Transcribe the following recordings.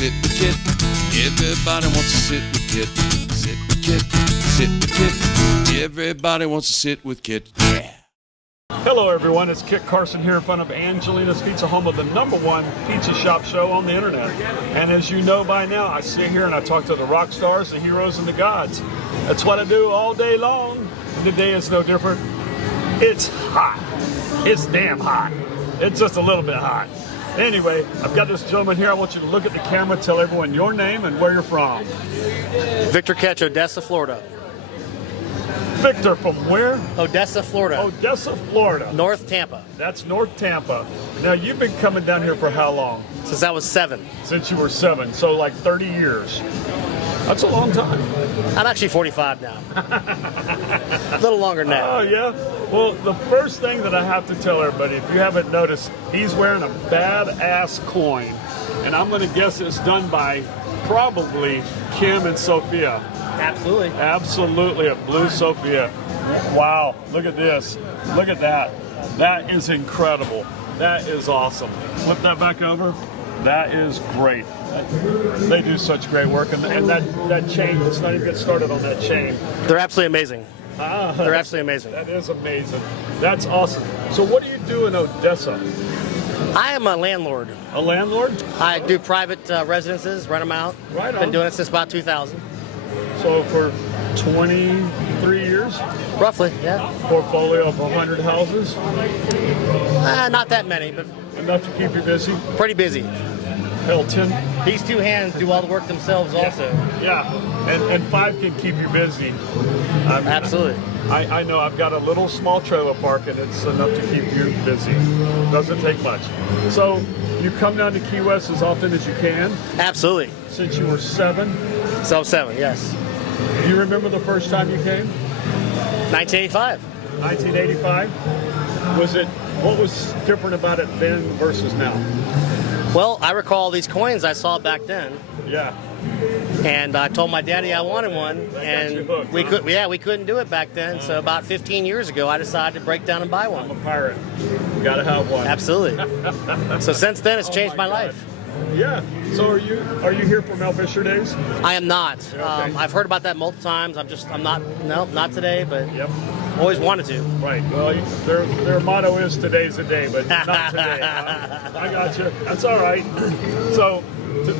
sit with Kit. Everybody wants to sit with Kit. Sit with Kit. Sit with Kit. Everybody wants to sit with Kit. Yeah. Hello everyone, it's Kit Carson here in front of Angelina's Pizza, home of the #1 pizza shop show on the internet. And as you know by now, I sit here and I talk to the rock stars, the heroes, and the gods. That's what I do all day long, and today is no different. It's hot. It's damn hot. It's just a little bit hot. Anyway, I've got this gentleman here. I want you to look at the camera, tell everyone your name and where you're from. Victor Ketch, Odessa, Florida. Victor, from where? Odessa, Florida. Odessa, Florida. North Tampa. That's North Tampa. Now, you've been coming down here for how long? Since I was 7. Since you were 7, so like 30 years. That's a long time. I'm actually 45 now. A little longer now. Oh, yeah? Well, the first thing that I have to tell everybody, if you haven't noticed, he's wearing a badass coin. And I'm going to guess it's done by probably Kim and Sophia. Absolutely. Absolutely, a blue Sophia. Wow, look at this. Look at that. That is incredible. That is awesome. Flip that back over. That is great. They do such great work. And that chain, let's not even get started on that chain. They're absolutely amazing. They're absolutely amazing. That is amazing. That's awesome. So what do you do in Odessa? I am a landlord. A landlord? I do private residences, rent them out. Right on. Been doing it since about 2000. So for 23 years? Roughly, yeah. Portfolio of 100 houses? Not that many, but Enough to keep you busy? pretty busy. Hell, 10? These 2 hands do all the work themselves also. Yeah, and 5 can keep you busy. Absolutely. I know I've got a little small trailer park and it's enough to keep you busy. Doesn't take much. So you come down to Key West as often as you can? Absolutely. Since you were 7? So 7, yes. Do you remember the first time you came? 1985. 1985? What was different about it then versus now? Well, I recall these coins I saw back then. Yeah. And I told my daddy I wanted one, you and hooked, we huh? we couldn't do it back then. So about 15 years ago, I decided to break down and buy I'm one. a pirate. You gotta have one. Absolutely. So since then, it's changed my God. life. Yeah. So are you here from El Fisher days? I am not. Okay. I've heard about that multiple times. I'm not today, but Yep. always wanted to. Right. Well, their motto is "Today's the day," but not today. I got you. That's all right. So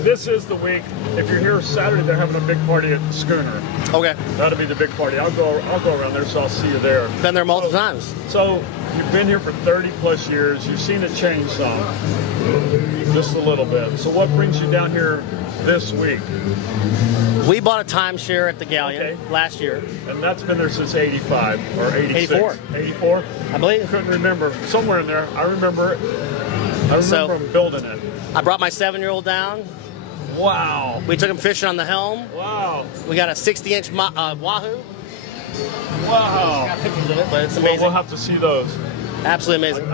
this is the week. If you're here Saturday, they're having a big party at the Schooner. Okay. That'll be the big party. I'll go around there, so I'll see you there. Been there multiple times. So you've been here for 30 plus years. You've seen it change some, just a little bit. So what brings you down here this week? We bought a timeshare at the Galleon last year. And that's been there since 85 or 86. 84. 84? I believe. Couldn't remember. Somewhere in there. I remember it. I remember them building it. I brought my 7-year-old down. Wow. We took him fishing on the Helm. Wow. We got a 60-inch wahoo. Wow. Got pictures of it, but it's Well, amazing. we'll have to see those. Absolutely amazing.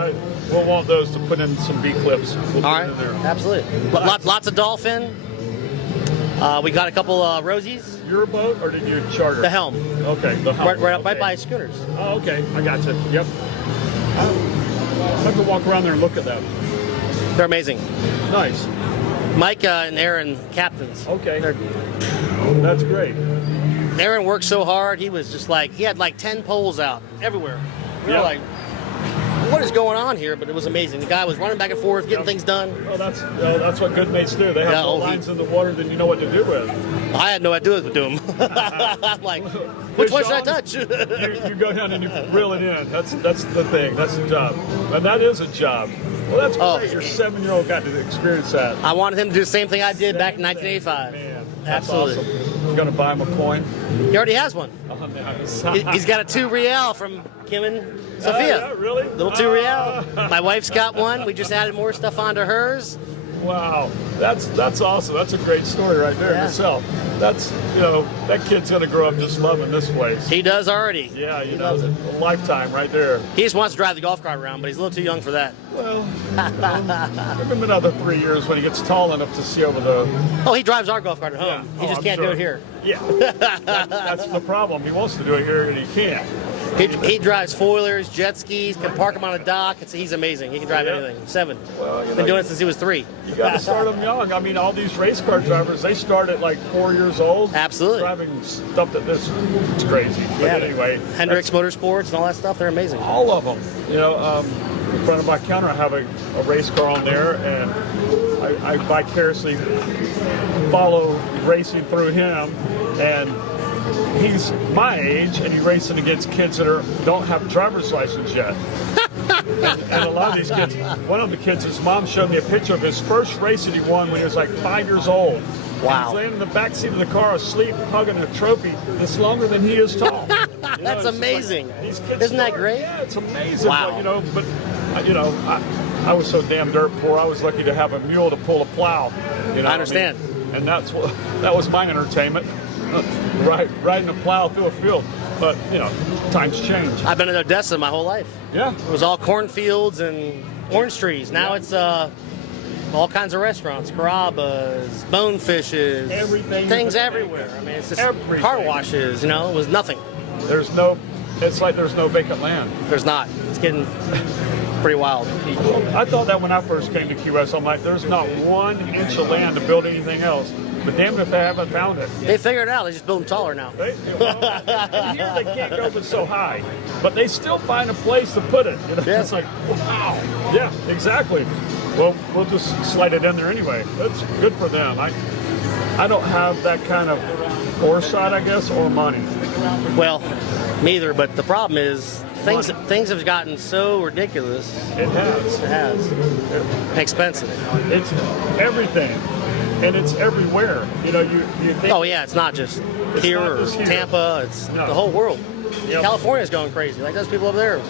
We'll want those to put in some B clips. We'll All put right, it in there. absolutely. Lots of dolphin. We got a couple rosies. Your boat, or did you charter? The Helm. Okay, the Helm. Right Okay. by schooners. Oh, okay. I got you. Yep. I'd like to walk around there and look at that. They're amazing. Nice. Mike and Aaron, captains. Okay. They're- That's great. Aaron worked so hard. He was just like, he had like 10 poles out everywhere. We were Yep. like, what is going on here? But it was amazing. The guy was running back and forth, getting things done. Well, that's what good mates do. They have Yeah, more lines in the water than you know what to do with. I had no idea what to do with them. I'm like, which one should I touch? you go down and you reel it in. That's the thing. That's the job. And that is a job. Well, that's great. Your 7-year-old got to experience that. I wanted him to do the same thing I did back in 1985. Man, that's Absolutely. awesome. You're going to buy him a coin? He already has one. Oh, nice. He's got a 2 real from Kim and Sophia. Yeah, really? Little 2 real. My wife's got one. We just added more stuff onto hers. Wow, that's awesome. That's a great story right there in itself. That's, that kid's going to grow up just loving this place. He does already. Yeah, a lifetime right there. He just wants to drive the golf cart around, but he's a little too young for that. Well, give him another 3 years when he gets tall enough to see over the... Oh, he drives our golf cart at home. Yeah. He just I'm can't do sure. it here. Yeah, that's the problem. He wants to do it here and he can't. He drives foilers, jet skis, can park them on a dock. He's amazing. He can drive anything. 7. Well, Been doing it since he was 3. You got to start them young. I mean, all these race car drivers, they start at like 4 years old. Absolutely. Driving stuff it's crazy. But anyway. Hendrix Motorsports and all that stuff, they're amazing. All of them. You know, in front of my counter, I have a race car on there, and I vicariously follow racing through him, and he's my age, and he's racing against kids that don't have a driver's license yet. and a lot of these kids, one of the kids, his mom showed me a picture of his first race that he won when he was like 5 years old. Wow. He's laying in the back seat of the car asleep, hugging a trophy that's longer than he is tall. That's amazing. Like, these kids Isn't that great? Yeah, it's amazing. Wow. But I was so damn dirt poor. I was lucky to have a mule to pull a plow. You know I understand. And that was my entertainment. Riding a plow through a field. But, times change. I've been in Odessa my whole life. Yeah. It was all cornfields and orange trees. Now it's all kinds of restaurants, carrabas, bonefishes, things everywhere. I mean, it's just car washes, it was nothing. It's like there's no vacant land. There's not. It's getting pretty wild. I thought that when I first came to Key West, I'm like, there's not 1 inch of land to build anything else. But damn if they haven't found it. They figured it out. They just build them taller now. And here they can't go but so high. But they still find a place to put it. Yeah. It's like, wow. Yeah, exactly. Well, we'll just slide it in there anyway. That's good for them. I don't have that kind of foresight, I guess, or money. Well, neither. But the problem is things have gotten so ridiculous. It has. It has. Expensive. It's everything. And it's everywhere. You think. Oh, yeah. It's not just here or Tampa. It's the whole world. Yep. California's going crazy. Like those people over there.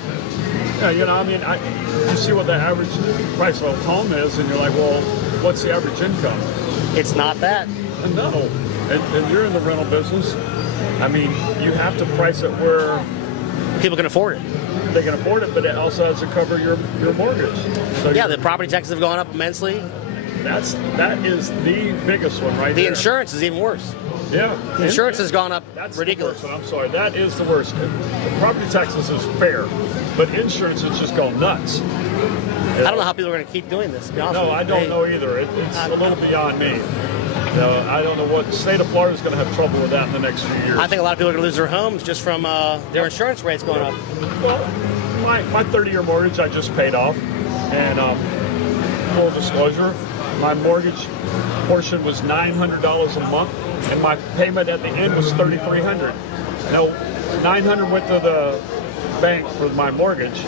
Yeah, you see what the average price of a home is, and you're like, well, what's the average income? It's not that. No. And you're in the rental business. I mean, you have to price it where people can afford it. They can afford it, but it also has to cover your mortgage. So yeah, the property taxes have gone up immensely. That is the biggest one right there. The insurance is even worse. Yeah. The insurance has gone up that's ridiculous. The worst one. I'm sorry, that is the worst. The property taxes is fair, but insurance has just gone nuts. I don't know how people are going to keep doing this, to be honest with you. I don't know either. It's a little beyond me. I don't know what state of Florida is going to have trouble with that in the next few years. I think a lot of people are going to lose their homes just from their insurance rates going up. Well, my 30-year mortgage I just paid off, and full disclosure, my mortgage portion was $900 a month, and my payment at the end was $3,300. Now, $900 went to the bank for my mortgage,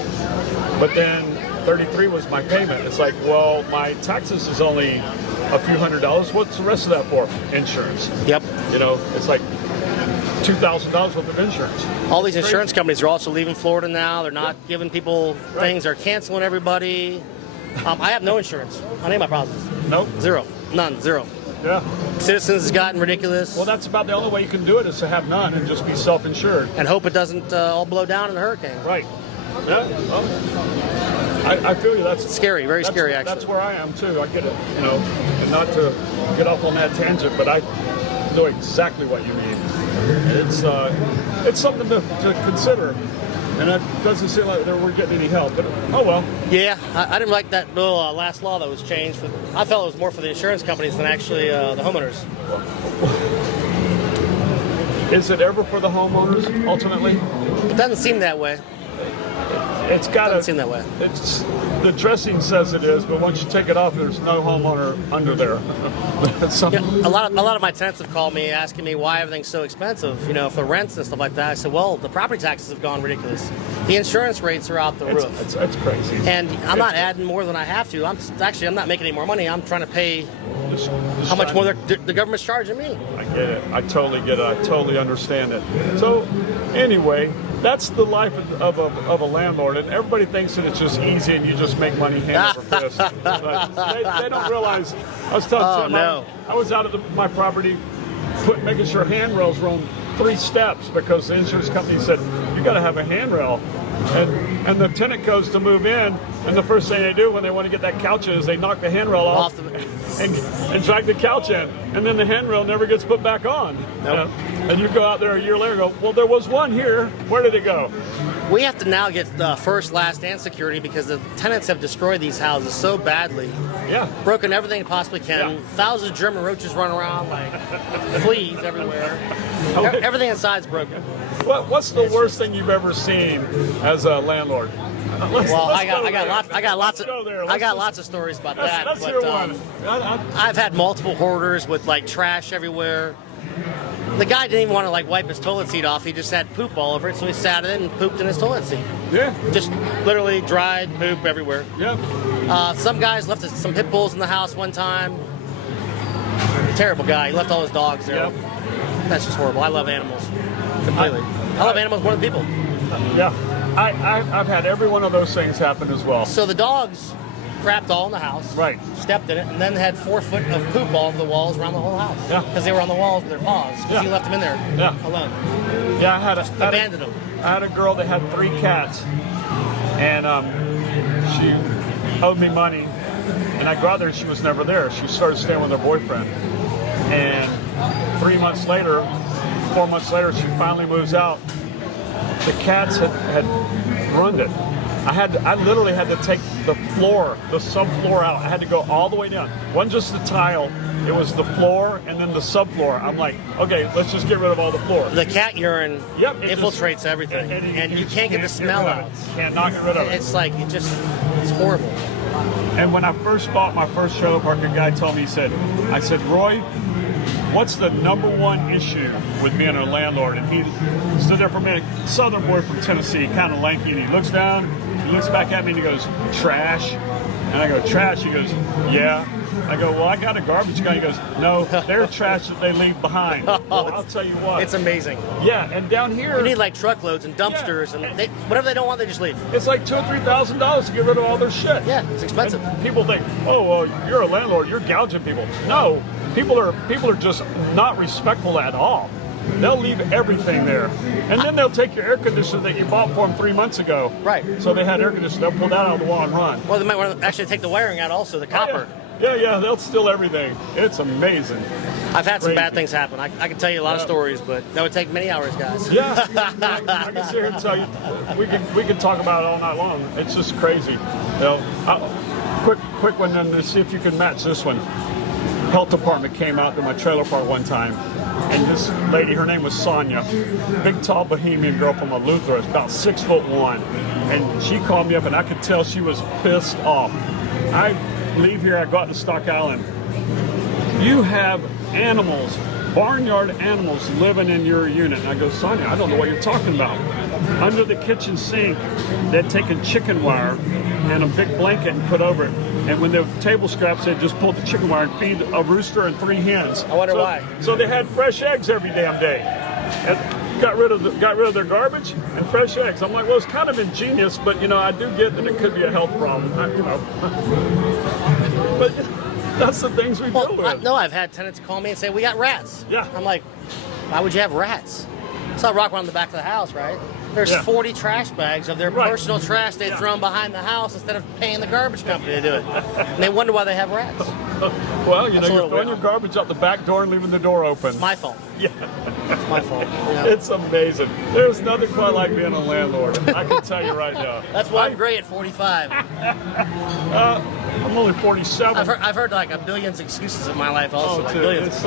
but then $33 was my payment. It's like, well, my taxes is only a few $100s. What's the rest of that for? Insurance. Yep. It's like $2,000 worth of insurance. All these insurance companies are also leaving Florida now. They're not giving people things. They're canceling everybody. I have no insurance on any of my policies. Nope. Zero. None. Zero. Yeah. Citizens has gotten ridiculous. Well, that's about the only way you can do it is to have none and just be self-insured. And hope it doesn't all blow down in a hurricane. Right. Yeah. Well, I feel you. That's scary. Very scary, actually. That's where I am, too. I get it, and not to get off on that tangent, but I know exactly what you mean. It's something to consider. And it doesn't seem like we're getting any help, but oh well. Yeah, I didn't like that little last law that was changed. I felt it was more for the insurance companies than actually the homeowners. Is it ever for the homeowners, ultimately? It doesn't seem that way. It's got to. Doesn't seem that way. The dressing says it is, but once you take it off, there's no homeowner under there. A lot of my tenants have called me asking me why everything's so expensive, for rents and stuff like that. I said, well, the property taxes have gone ridiculous. The insurance rates are out the roof. It's crazy. And I'm not adding more than I have to. I'm not making any more money. I'm trying to pay how much more the government's charging me. I get it. I totally get it. I totally understand it. So, anyway, that's the life of a landlord, and everybody thinks that it's just easy and you just make money hand over fist. But they don't realize. I was telling Tim, I was out at my property making sure handrails were on 3 steps because the insurance company said, you got to have a handrail. And the tenant goes to move in, and the first thing they do when they want to get that couch is they knock the handrail off. and drag the couch in, and then the handrail never gets put back on. Nope. And you go out there a year later and go, well, there was one here. Where did it go? We have to now get first, last, and security because the tenants have destroyed these houses so badly. Yeah. Broken everything they possibly can. Yeah. Thousands of German roaches run around like fleas everywhere. Everything inside's broken. What's the worst thing you've ever seen as a landlord? I got lots of stories about that. Let's hear one. I've had multiple hoarders with like trash everywhere. The guy didn't even want to like wipe his toilet seat off. He just had poop all over it, so he sat in it and pooped in his toilet seat. Yeah. Just literally dried poop everywhere. Yeah. Some guys left some pit bulls in the house one time. Terrible guy. He left all his dogs there. Yep. That's just horrible. I love animals completely. I love animals more than people. Yeah. I've had every one of those things happen as well. So the dogs crapped all in the house. Right. Stepped in it, and then had 4 foot of poop all over the walls around the whole house. Yeah. Because they were on the walls with their paws. Because he left them in there alone. Yeah, Abandoned them. I had a girl that had 3 cats, and she owed me money, and I go out there and she was never there. She started staying with her boyfriend, and 4 months later, she finally moves out. The cats had ruined it. I literally had to take the subfloor out. I had to go all the way down. It wasn't just the tile, it was the floor and then the subfloor. I'm like, okay, let's just get rid of all the floor. The cat urine infiltrates everything, and you can't get the smell out. Cannot get rid of it. It's like, it's horrible. And when I first bought my first trailer park, a guy told me, I said, Roy, what's the number one issue with being a landlord? And he stood there for a minute, southern boy from Tennessee, kind of lanky, and he looks down, he looks back at me and he goes, trash? And I go, trash? He goes, yeah. I go, well, I got a garbage guy. He goes, no, they're trash that they leave behind. Well, I'll tell you what. It's amazing. Yeah, and down here... You need like truckloads and dumpsters, and whatever they don't want, they just leave. It's like $2,000 or $3,000 to get rid of all their shit. Yeah, it's expensive. And people think, oh, well, you're a landlord, you're gouging people. No, people are just not respectful at all. They'll leave everything there. And then they'll take your air conditioner that you bought for them 3 months ago. Right. So they had air conditioner, they'll pull that out of the wall and run. Well, they might want to actually take the wiring out also, the copper. Yeah, they'll steal everything. It's amazing. I've had some bad things happen. I can tell you a lot of stories, but that would take many hours, guys. Yeah, I can sit here and tell you. We can talk about it all night long. It's just crazy. You know, quick one, then to see if you can match this one. Health department came out to my trailer park one time, and this lady, her name was Sonia, big tall bohemian girl from Eleuthera, about 6'1", and she called me up, and I could tell she was pissed off. I leave here, I go out to Stock Island. You have animals, barnyard animals living in your unit. And I go, Sonia, I don't know what you're talking about. Under the kitchen sink, they'd taken chicken wire and a big blanket and put over it. And when the table scraps, they'd just pull the chicken wire and feed a rooster and 3 hens. I wonder why. So they had fresh eggs every damn day. And got rid of their garbage and fresh eggs. I'm like, well, it's kind of ingenious, but I do get that it could be a health problem. But that's the things we deal with. No, I've had tenants call me and say, we got rats. Yeah. I'm like, why would you have rats? So I walk around the back of the house, right? There's 40 trash bags of their personal trash they've thrown behind the house instead of paying the garbage company to do it. And they wonder why they have rats. Well, you're throwing your garbage out the back door and leaving the door open. It's my fault. Yeah. It's my fault. It's amazing. There's nothing quite like being a landlord. I can tell you right now. That's why I'm great at 45. I'm only 47. I've heard like a billions excuses in my life also. Like billions.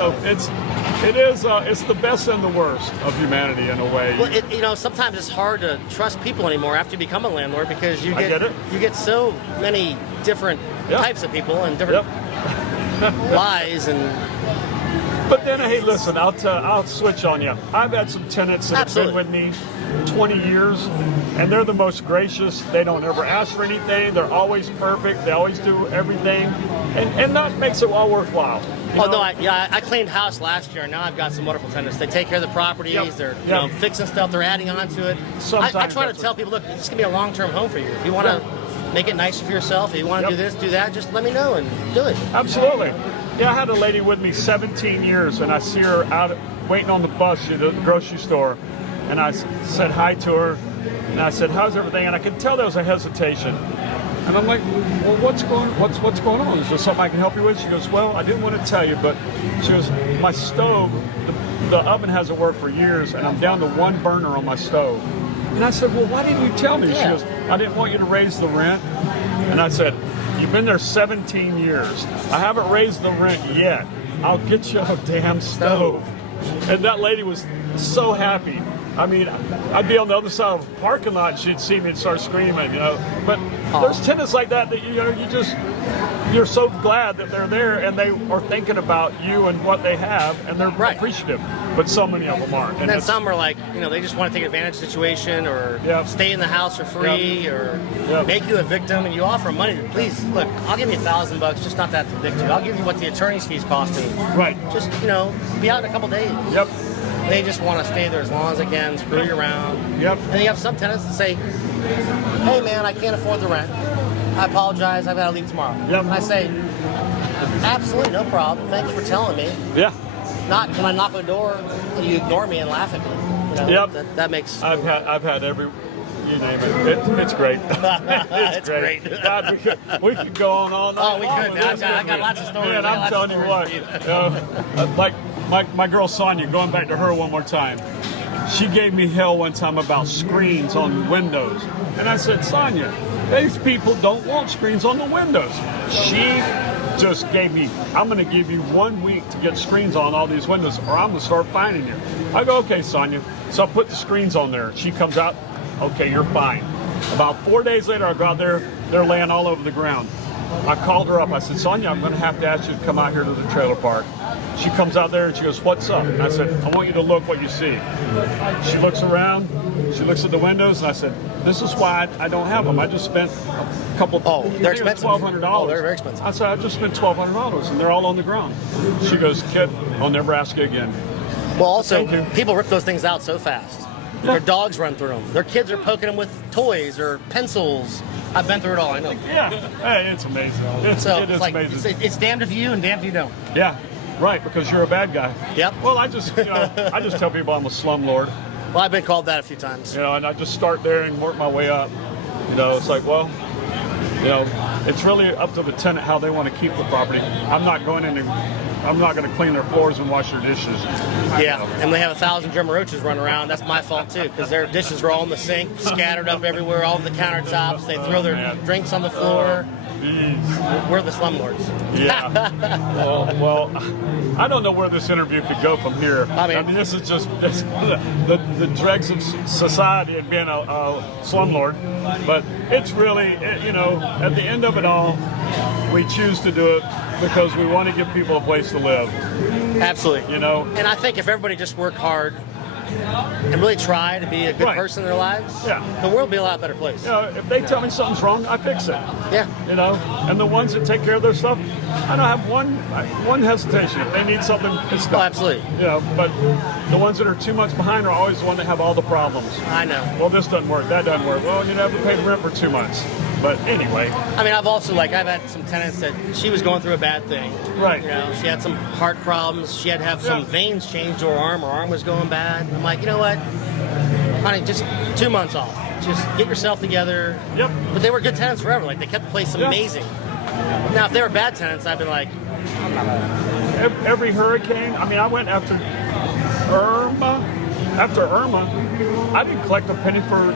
It's the best and the worst of humanity in a way. Well, sometimes it's hard to trust people anymore after you become a landlord because you get so many different types of people and different lies and. But then, hey, listen, I'll switch on you. I've had some tenants that have been with me 20 years, and they're the most gracious. They don't ever ask for anything. They're always perfect. They always do everything, and that makes it all worthwhile. I cleaned house last year, and now I've got some wonderful tenants. They take care of the properties. They're fixing stuff. They're adding on to it. I try to tell people, look, this can be a long-term home for you. If you want to make it nicer for yourself, if you want to do this, do that, just let me know and do it. Absolutely. Yeah, I had a lady with me 17 years, and I see her out waiting on the bus at the grocery store, and I said hi to her, and I said, how's everything? And I could tell there was a hesitation. And I'm like, well, what's going on? Is there something I can help you with? She goes, well, I didn't want to tell you, but she goes, my stove, the oven hasn't worked for years, and I'm down to one burner on my stove. And I said, well, why didn't you tell me? She goes, I didn't want you to raise the rent. And I said, you've been there 17 years. I haven't raised the rent yet. I'll get you a damn stove. And that lady was so happy. I mean, I'd be on the other side of the parking lot, she'd see me and start screaming, you know. But there's tenants like that you know, you're so glad that they're there and they are thinking about you and what they have, and they're appreciative. But so many of them aren't. And then some are like, you know, they just want to take advantage of the situation, or stay in the house for free, or make you a victim, and you offer them money. Please, look, I'll give you $1,000, just not that to evict you. I'll give you what the attorney's fees cost me. Right. Just, you know, be out in a couple days. Yep. They just want to stay there as long as they can, screw you around. Yep. And you have some tenants that say, hey man, I can't afford the rent. I apologize, I've got to leave tomorrow. Yep. And I say, absolutely, no problem. Thanks for telling me. Yeah. Not can I knock on the door and you ignore me and laugh at me. You know, that makes. I've had every. You name it. It's great. It's great. God, we could go on all night. Oh, we could. I got lots of stories. Man, I'm telling you what. Like my girl Sonia, going back to her one more time. She gave me hell one time about screens on windows. And I said, Sonia, these people don't want screens on the windows. She just gave me, I'm going to give you 1 week to get screens on all these windows, or I'm going to start fining you. I go, okay, Sonia. So I put the screens on there. She comes out, okay, you're fine. About 4 days later, I go out there, they're laying all over the ground. I called her up. I said, Sonia, I'm going to have to ask you to come out here to the trailer park. She comes out there and she goes, what's up? And I said, I want you to look what you see. She looks around, she looks at the windows, and I said, this is why I don't have them. I just spent a couple. Oh, they're expensive. $1,200. Oh, they're very expensive. I said, I just spent $1,200, and they're all on the ground. She goes, kid, I'll never ask you again. Well, also, people rip those things out so fast. Their dogs run through them. Their kids are poking them with toys or pencils. I've been through it all, I know. Yeah, hey, it's amazing. It is amazing. It's damned if you and damned if you don't. Yeah, right, because you're a bad guy. Yep. Well, I just tell people I'm a slumlord. Well, I've been called that a few times. You know, and I just start there and work my way up. You know, it's like, well, you know, it's really up to the tenant how they want to keep the property. I'm not going to clean their floors and wash their dishes. Yeah, and they have 1,000 German roaches running around. That's my fault too, because their dishes are all in the sink, scattered up everywhere, all over the countertops. They throw their drinks on the floor. We're the slumlords. Yeah. well, I don't know where this interview could go from here. I mean this is just the dregs of society and being a slumlord. But it's really, you know, at the end of it all, we choose to do it because we want to give people a place to live. Absolutely. You know? And I think if everybody just worked hard and really try to be a good person in their lives, the world would be a lot better place. You know, if they tell me something's wrong, I fix it. Yeah. You know, and the ones that take care of their stuff, I don't have one hesitation. If they need something, it's done. Oh, absolutely. You know, but the ones that are too much behind are always the ones that have all the problems. I know. Well, this doesn't work. That doesn't work. Well, you never paid rent for 2 months. But anyway. I mean, I've had some tenants that she was going through a bad thing. Right. You know, she had some heart problems. She had to have some veins changed to her arm. Her arm was going bad. I'm like, you know what? Honey, just 2 months off. Just get yourself together. Yep. But they were good tenants forever. Like, they kept the place amazing. Now, if they were bad tenants, I'd been like, I'm not bad. Every hurricane, I mean, I went after Irma. After Irma, I didn't collect a penny for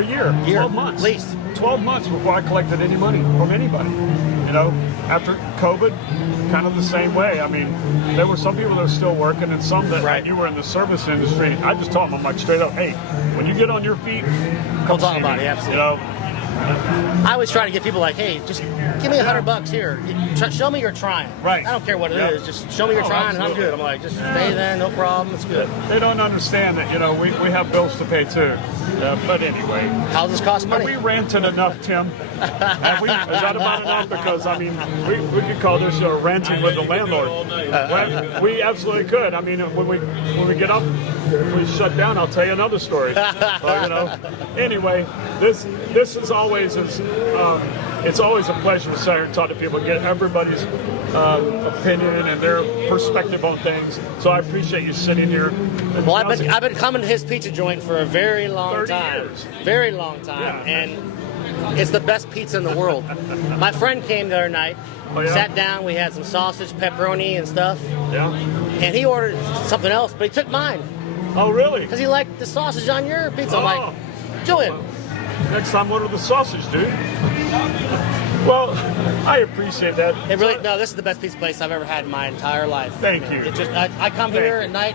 a year. 12 months. At least. 12 months before I collected any money from anybody. You know, after COVID, kind of the same way. I mean, there were some people that are still working and some that you were in the service industry. I just taught them, I'm like, straight up, hey, when you get on your feet, we'll talk about it, absolutely. You know, I always try to get people like, hey, just give me $100 here. Show me you're trying. Right. I don't care what it is. Just show me you're trying, and I'm good. I'm like, just stay then, no problem. It's good. They don't understand that, you know, we have bills to pay too. But anyway. Houses cost money. Are we ranting enough, Tim? Is that about enough? Because, I mean, we could call this ranting with the landlord. We absolutely could. I mean, when we get up, when we shut down, I'll tell you another story. You know. Anyway, this is always it's always a pleasure to sit here and talk to people, get everybody's opinion and their perspective on things. So I appreciate you sitting here. Well, I've been coming to his pizza joint for a very long time. Years. Very long time. Yeah. And It's the best pizza in the world. My friend came the other night, Oh, yeah? sat down, we had some sausage, pepperoni, and stuff, Yeah. and he ordered something else, but he took mine Oh, really? because he liked the sausage on your pizza. I'm Oh. like, Julian, Next time, order the sausage, dude. Well, I appreciate that. it really, no, this is the best pizza place I've ever had in my entire life. Thank you. It just, I come Thank here you. at night,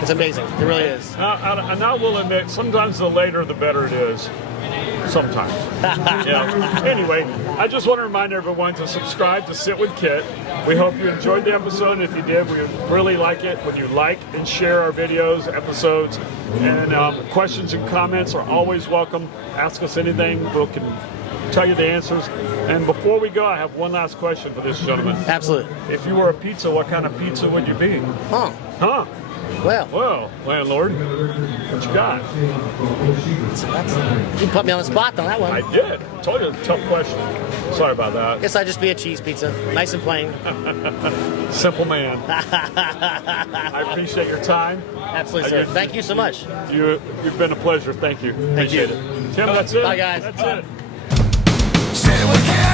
it's amazing. It really is. And I will admit, sometimes the later the better it is. Sometimes. Yeah. Anyway, I just want to remind everyone to subscribe to Sit with Kit. We hope you enjoyed the episode. If you did, we would really like it when you like and share our videos, episodes, and questions and comments are always welcome. Ask us anything. We can tell you the answers. And before we go, I have one last question for this gentleman. Absolutely. If you were a pizza, what kind of pizza would you be? Huh. Huh? Well, Well, landlord, what you got? you put me on the spot on that one. I did. I told you, tough question. Sorry about that. Guess I'd just be a cheese pizza, nice and plain. Simple man. I appreciate your time. Absolutely, sir. Thank you so much. You've been a pleasure. Thank you. Thank you. Appreciate it. Tim, that's it. Bye, guys. That's it. Sit with Kit.